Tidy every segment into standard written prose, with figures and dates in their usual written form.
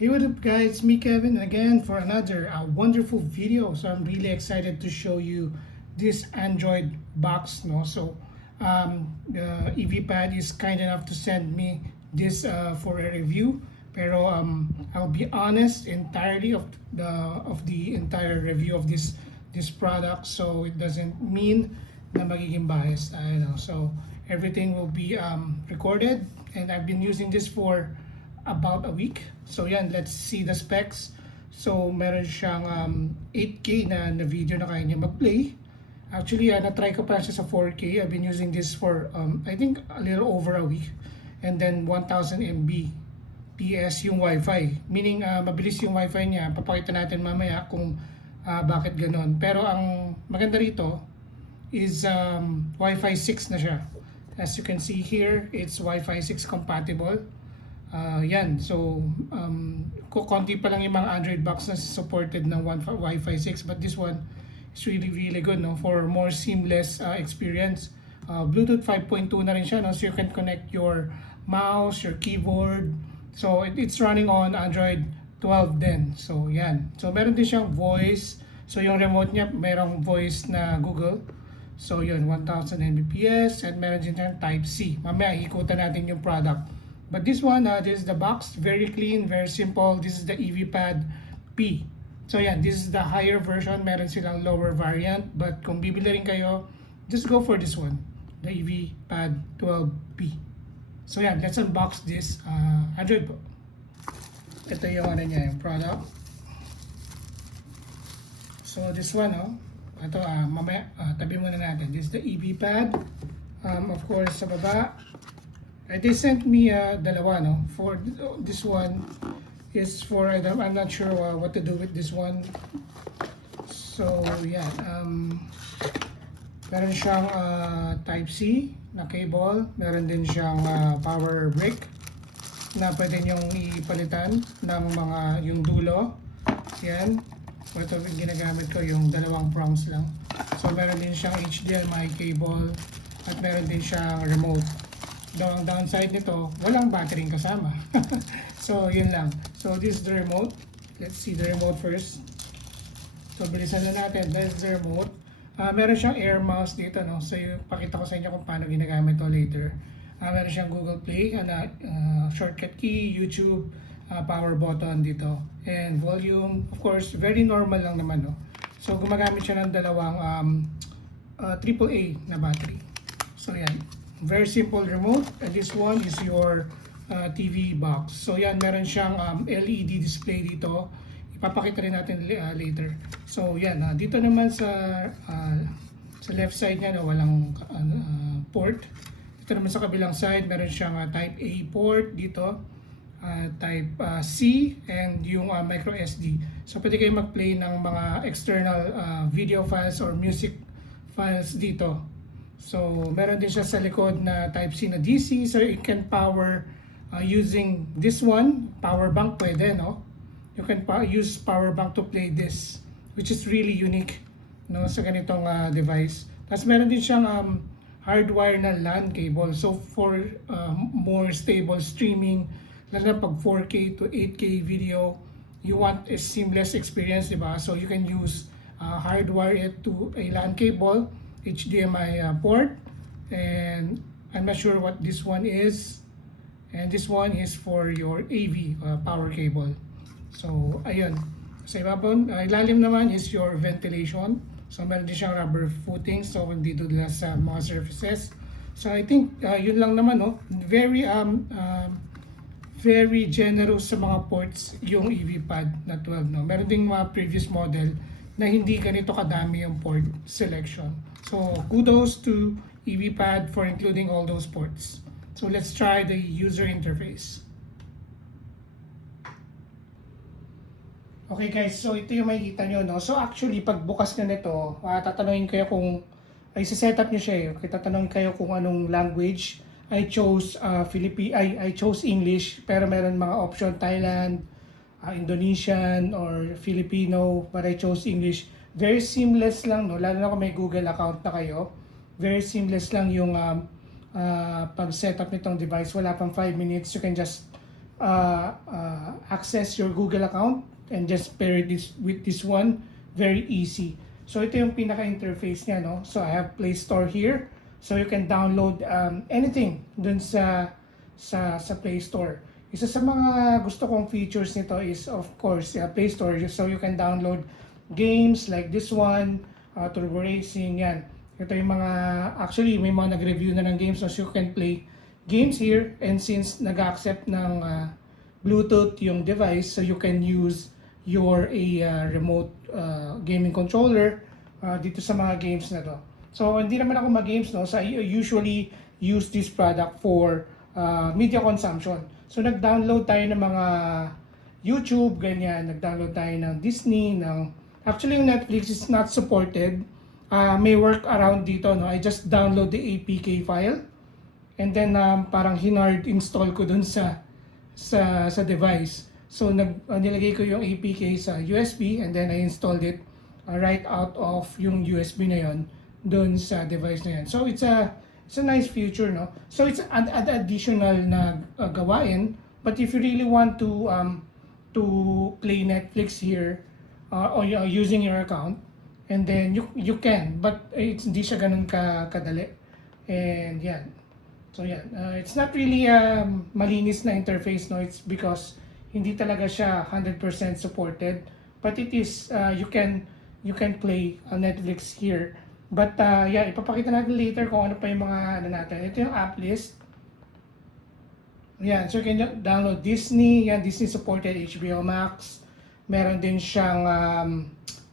Hey, what up guys, me Kevin again for another wonderful video. So I'm really excited to show you this Android box. No, so the EVPad is kind enough to send me this for a review. Pero I'll be honest entirely of the entire review of this product. So it doesn't mean na magiging biased. I know. So everything will be recorded, and I've been using this for about a week. So yan, let's see the specs. So meron siyang 8K na video na kaya niya mag-play. Actually, na-try ko pa siya sa 4K. I've been using this for I think a little over a week. And then 1000 MB PS yung Wi-Fi. Meaning mabilis yung Wi-Fi niya. Papakita natin mamaya kung bakit ganon. Pero ang maganda rito is Wi-Fi 6 na siya. As you can see here, it's Wi-Fi 6 compatible. Yan, so konti pa lang yung mga Android box na supported ng Wi-Fi 6, but this one is really good, no, for more seamless experience. Bluetooth 5.2 na rin siya, no, so you can connect your mouse, your keyboard. So it's running on Android 12 din. So yan, so meron din siyang voice. So yung remote niya merong voice na Google. So yun, 1000 Mbps, and meron din siyang Type-C. Mamaya ikutan natin yung product. But this one, this is the box, very clean, very simple. This is the EVPad P. So yan, this is the higher version. Meron silang lower variant, but kung bibili rin kayo, just go for this one, the EVPad 12P. So yan, let's unbox this Android po. Ito yung ano niya, yung product. So this one, ito mamaya, tabi muna natin. This is the EVPad. Of course, sa baba, they sent me dalawa, no? For this one is for, I'm not sure what to do with this one. So yeah, meron siyang Type-C na cable, meron din siyang power brick na pwede niyong ipalitan ng mga yung dulo. Yan, ito ginagamit ko yung dalawang prongs lang. So meron din siyang HDMI cable at meron din siyang remote. Ang downside nito, walang battery kasama. So yun lang. So this is the remote. Let's see the remote first. So bilisan na natin. This is the remote. Meron siyang air mouse dito, no? So pakita ko sa inyo kung paano ginagamit ito later. Meron siyang Google Play, shortcut key, YouTube, power button dito, and volume. Of course, very normal lang naman, no? So gumagamit siya ng dalawang AAA na battery. So yan. Very simple remote, and this one is your TV box. So yan, meron siyang LED display dito. Ipapakita rin natin later. So yan, dito naman sa left side niya, walang port. Dito naman sa kabilang side, meron siyang Type A port dito, Type C, and yung micro SD. So pwede kayo mag-play ng mga external video files or music files dito. So meron din siya sa likod na Type-C na DC, so you can power using this one. Power bank pwede, no? You can use power bank to play this, which is really unique, no, sa ganitong device. Tapos meron din siyang hardwire na LAN cable, so for more stable streaming, lalo na pag 4K to 8K video, you want a seamless experience, diba? So you can use hardwire it to a LAN cable, HDMI port, and I'm not sure what this one is, and this one is for your AV power cable. So ayun, sa ibabaw, ilalim naman is your ventilation. So meron din siyang rubber footing, so hindi dudula sa mga surfaces. So I think yun lang naman, no? Very generous sa mga ports yung EVPad na 12, no? Meron ding mga previous model na hindi ganito kadami yung port selection. So kudos to EVPad for including all those ports. So let's try the user interface. Okay guys, so ito yung makikita nyo, no? So actually pag bukas na nito, tatanungin kayo kung, ay set up nyo siya, tatanungin kayo kung anong language. I chose I chose English, pero meron mga option Thailand, Indonesian or Filipino, but I chose English. Very seamless lang, no? Lalo na kung may Google account na kayo. Very seamless lang yung pag-setup nitong device. Wala pang 5 minutes, you can just access your Google account and just pair this with this one. Very easy. So ito yung pinaka-interface niya, no? So I have Play Store here. So you can download anything dun sa Play Store. Isa sa mga gusto kong features nito is of course Play Store, so you can download games like this one, Turbo Racing, yan. Ito yung mga, actually may mga nag-review na ng games, so you can play games here, and since nag-accept ng Bluetooth yung device, so you can use your remote gaming controller dito sa mga games na to. So hindi naman ako mag-games, no, so I usually use this product for media consumption. So nag-download tayo ng mga YouTube, ganyan, nag-download tayo ng Disney, actually yung Netflix is not supported. May work around dito, no? I just download the APK file and then parang hinard install ko dun sa device. So nilagay ko yung APK sa USB and then I installed it right out of yung USB na yon dun sa device na yan. So it's a nice feature, no? So it's an additional na gawain, but if you really want to play Netflix here or using your account, and then you can, but hindi siya ganun kadali. And yan. So yan, it's not really malinis na interface, no? It's because hindi talaga siya 100% supported, but it is you can play Netflix here. But yeah, ipapakita natin later kung ano pa yung mga ano natin. Ito yung app list. Yan, so you can download Disney. Yan, Disney supported HBO Max. Meron din siyang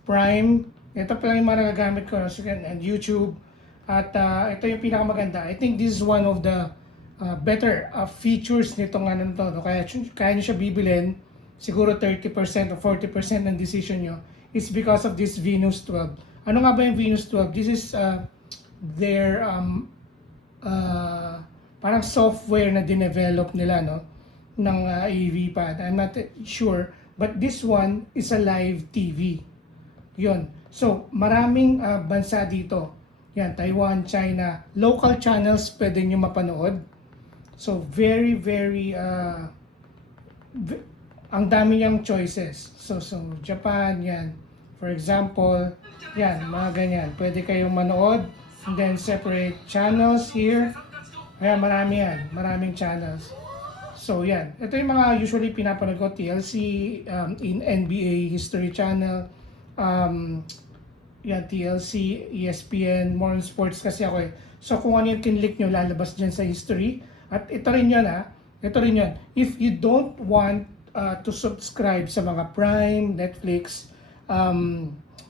Prime. Ito pala yung mga nagagamit ko. So, and YouTube. At ito yung pinakamaganda. I think this is one of the better features nitong ano to. No? Kaya nyo siya bibilin. Siguro 30% or 40% ng decision nyo is because of this Venus 12. Ano nga ba yung Venus 12? This is their parang software na dinevelop nila, no, ng AV pad. I'm not sure, but this one is a live TV. Yun. So, maraming bansa dito. Yan, Taiwan, China. Local channels pwede nyo mapanood. So, very, very ang dami niyang choices. So Japan, yan. For example, yan, mga ganyan. Pwede kayong manood and then separate channels here. Ayan, marami yan. Maraming channels. So, yan. Ito yung mga usually pinapanood ko. TLC, in NBA History Channel, yan, TLC, ESPN, more on sports kasi ako eh. So, kung ano yung kinlik nyo, lalabas dyan sa history. At ito rin yun, Ito rin yun. If you don't want to subscribe sa mga Prime, Netflix,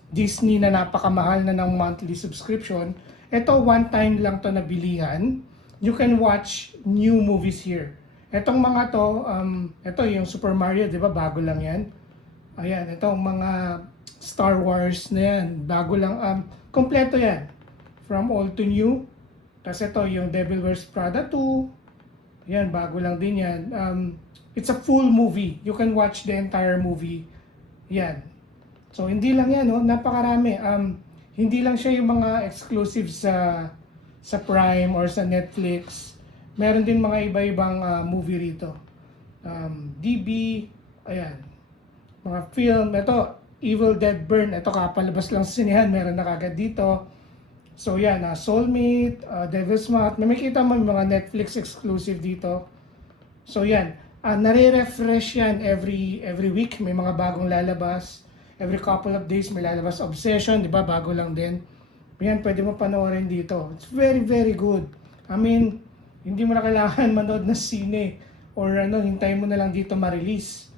Disney na napakamahal na ng monthly subscription, ito one time lang to nabilihan. You can watch new movies here. Etong mga to, ito yung Super Mario, di ba? Bago lang yan. Ayan, itong mga Star Wars na yan. Bago lang, kompleto yan. From old to new. Tapos ito yung Devil Wears Prada 2. Ayan, bago lang din yan. It's a full movie. You can watch the entire movie. Yan. So, hindi lang yan, no? Napakarami. Hindi lang siya yung mga exclusive sa Prime or sa Netflix. Meron din mga iba-ibang movie rito. DB, ayan. Mga film, ito, Evil Dead Burn. Ito, kapalabas lang sa sinihan. Meron na kagad dito. So, yan, Soulmate, Devil's Mouth. May makita mo yung mga Netflix exclusive dito. So, yan. Nare-refresh yan every week. May mga bagong lalabas. Every couple of days may lalabas. Obsession, di ba? Bago lang din. Yan, pwede mo panoorin dito. It's very, very good. I mean, hindi mo na kailangan manood na sine or hintayin mo na lang dito ma-release.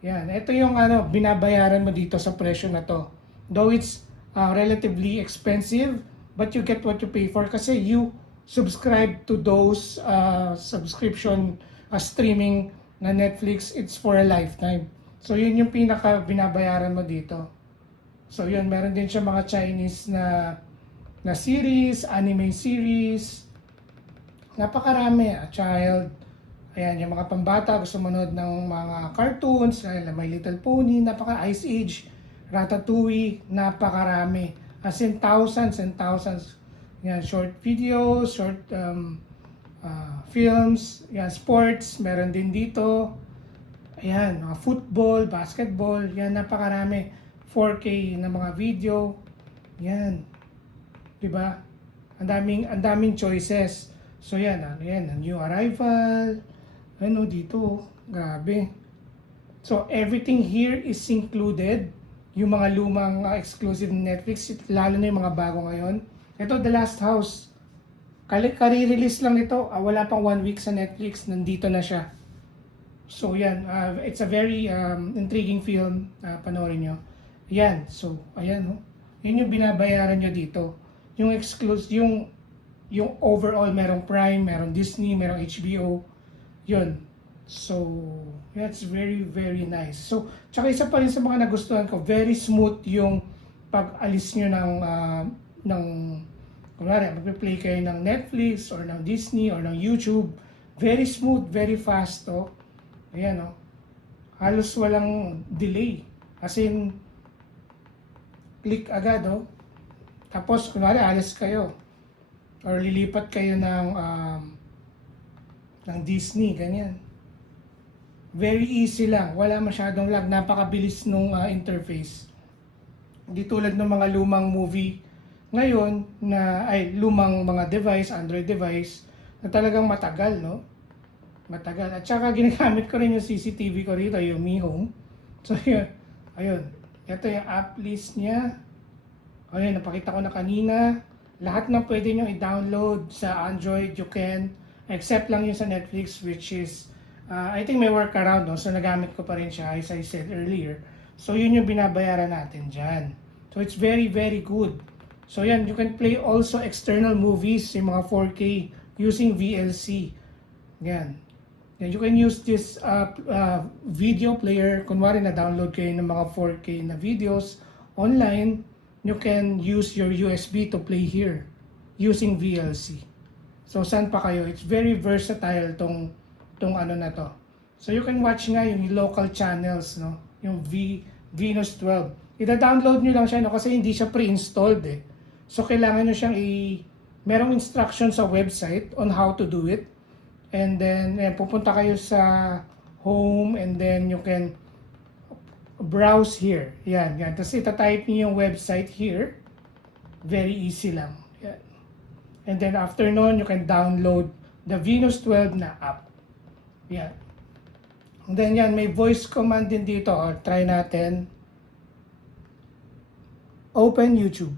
Yan, ito yung binabayaran mo dito sa presyo na to. Though it's relatively expensive, but you get what you pay for kasi you subscribe to those subscription streaming na Netflix. It's for a lifetime. So yun yung pinaka binabayaran mo dito. So yun, meron din siya mga Chinese na series, anime series. Napakarami. A Child. Ayan, yung mga pambata gusto manood ng mga cartoons, My Little Pony, Ice Age, Ratatouille, napakarami. As in thousands and thousands. Yan, short videos, short films, yan, sports, meron din dito. Ayan, mga football, basketball, yan, napakarami. 4K na mga video, yan, di ba? Ang daming choices. So yan, ano yan, new arrival, ano dito, grabe. So everything here is included. Yung mga lumang exclusive Netflix, lalo na yung mga bago ngayon. Ito, The Last House. Kari-release lang ito. Wala pang 1 week sa Netflix, nandito na siya. So yan, it's a very intriguing film, panoorin nyo. Yan, so ayan, no? Yun yung binabayaran nyo dito. Yung exclusive, yung overall, merong Prime, merong Disney, merong HBO. Yun. So, that's very, very nice. So, tsaka isa pa rin sa mga nagustuhan ko, very smooth yung pag-alis nyo ng kunwari, magpe-play kayo ng Netflix or ng Disney or ng YouTube. Very smooth, very fast, oh. Ayan, oh. Halos walang delay. As in, click agad, oh. Tapos, kunwari, alis kayo. Or lilipat kayo ng Disney, ganyan. Very easy lang. Wala masyadong lag. Napakabilis nung interface. Hindi tulad ng mga lumang movie ngayon na ay lumang mga device, Android device na talagang matagal, no? Matagal. At saka ginagamit ko rin yung CCTV ko rito, yung Mi Home. So yun, ayun. Ito yung app list niya. Ayun, napakita ko na kanina. Lahat ng pwede nyo i-download sa Android, you can. Except lang yung sa Netflix, which is I think may workaround, no? So nagamit ko pa rin siya as I said earlier. So yun yung binabayaran natin dyan. So it's very, very good. So yan, you can play also external movies, yung mga 4K using VLC. Yan. Then you can use this video player. Kunwari na download kayo ng mga 4K na videos online, you can use your USB to play here using VLC. So saan pa kayo? It's very versatile tong ano na to. So you can watch nga yung local channels, no? Yung Venus 12. Ida-download nyo lang siya, no? Kasi hindi siya pre-installed eh. So kailangan nyo siyang merong instruction sa website on how to do it. And then pupunta kayo sa home and then you can browse here. Yan, yan. Tapos ita-type nyo yung website here. Very easy lang. Yan. And then after nun, you can download the Venus 12 na app. Yan. And then yan, may voice command din dito. Try natin. Open YouTube.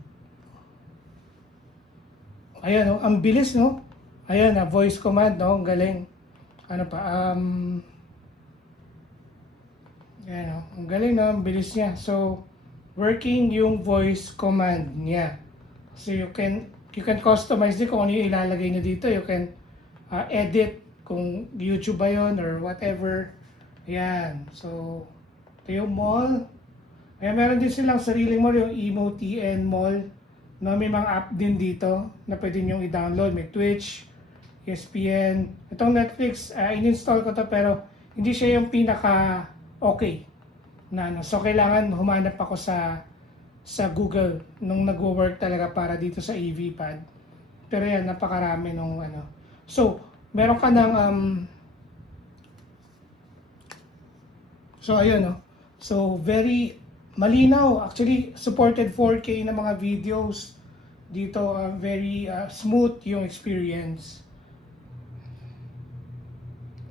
Ayan, oh, ang bilis, no? Ayan, voice command, no? Ang galing. Ano pa? Ayan, oh, ang galing, no? Ang bilis niya. So, working yung voice command niya. So, you can customize din kung ano yung ilalagay niyo dito. You can edit kung YouTube ba yun or whatever. Ayan. So, ito yung mall. Ayan, meron din silang sariling mall, yung EmoTN Mall. No, may mga app din dito na pwede nyo i-download. May Twitch, ESPN. Itong Netflix, in-install ko to pero hindi siya yung pinaka okay na ano. So, kailangan humanap ako sa Google nung nagwo-work talaga para dito sa EVPad. Pero yan, napakarami nung ano. So, meron ka ng so ayun, no. So very malinaw, actually supported 4K na mga videos dito, very smooth yung experience.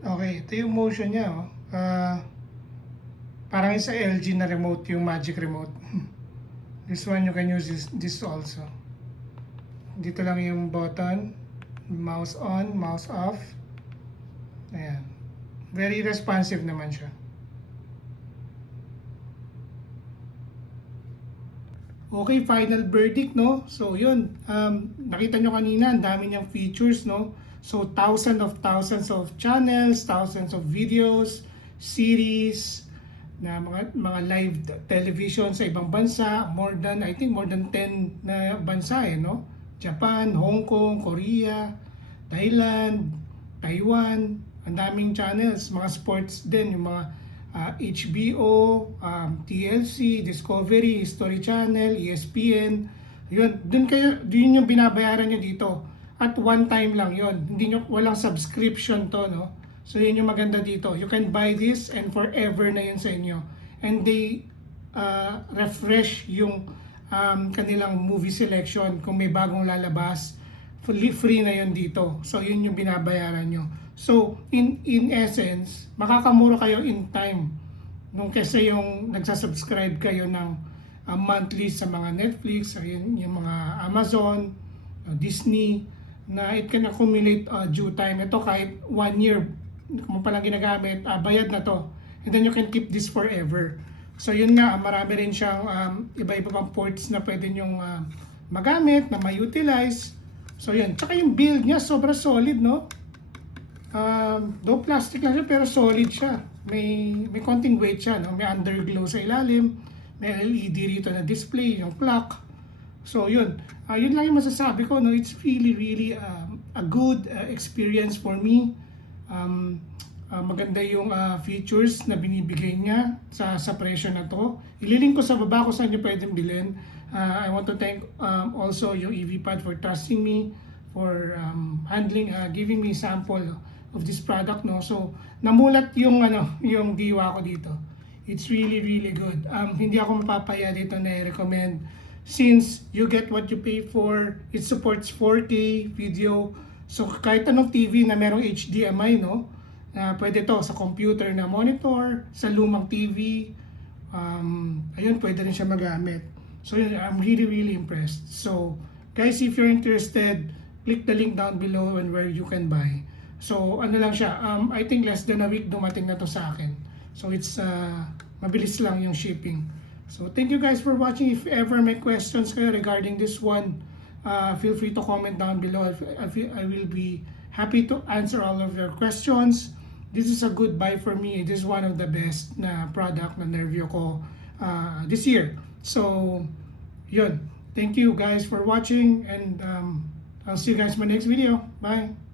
Okay, ito yung motion niya, oh. Parang sa LG na remote, yung Magic Remote. This one you can use this also. Dito lang yung button. Mouse on, mouse off. Ayan. Very responsive naman siya. Okay, final verdict, no? So, yun. Nakita nyo kanina, ang dami niyang features, no? So, thousands of channels, thousands of videos, series, na mga live television sa ibang bansa. I think more than 10 na bansa, no? Japan, Hong Kong, Korea, Thailand, Taiwan, ang daming channels, mga sports din, yung mga HBO, TLC, Discovery, History Channel, ESPN. Yun, dun yung binabayaran nyo dito. At one time lang yun. Hindi nyo, walang subscription to, no? So yun yung maganda dito. You can buy this and forever na yun sa inyo. And they refresh yung kanilang movie selection. Kung may bagong lalabas, free na yun dito. So yun yung binabayaran nyo. So in essence, makakamura kayo in time. Nung kasi yung nagsasubscribe kayo ng monthly sa mga Netflix, yung mga Amazon, Disney, na it can accumulate due time. Ito kahit 1 year mo palang ginagamit, bayad na to. And then you can keep this forever. So yun nga, marami rin siyang iba-iba pang ports na pwede nyong magamit, na ma-utilize. So yun, tsaka yung build niya sobra solid, no? Though plastic lang siya pero solid siya. May konting weight siya, no? May underglow sa ilalim, may LED rito na display, yung clock. So yun, yun lang yung masasabi ko, no? It's really a good experience for me. Maganda yung features na binibigay niya sa presyo na to. Ililink ko sa baba kung saan nyo pwedeng bilhin. I want to thank also yung EVPad for trusting me, for giving me sample of this product, no. So namulat yung yung diwa ko dito. It's really good. Hindi ako mapapaya dito na i-recommend since you get what you pay for. It supports 4K video. So kahit anong TV na merong HDMI, no, pwede to sa computer na monitor, sa lumang TV, ayun, pwede rin siya magamit. So I'm really impressed. So guys, if you're interested, click the link down below and where you can buy. So ano lang siya, I think less than a week dumating na to sa akin. So it's mabilis lang yung shipping. So thank you guys for watching. If ever may questions kayo regarding this one, feel free to comment down below. I will be happy to answer all of your questions. This is a good buy for me. It is one of the best na product na na-review ko this year. So, yun. Thank you guys for watching and I'll see you guys in my next video. Bye!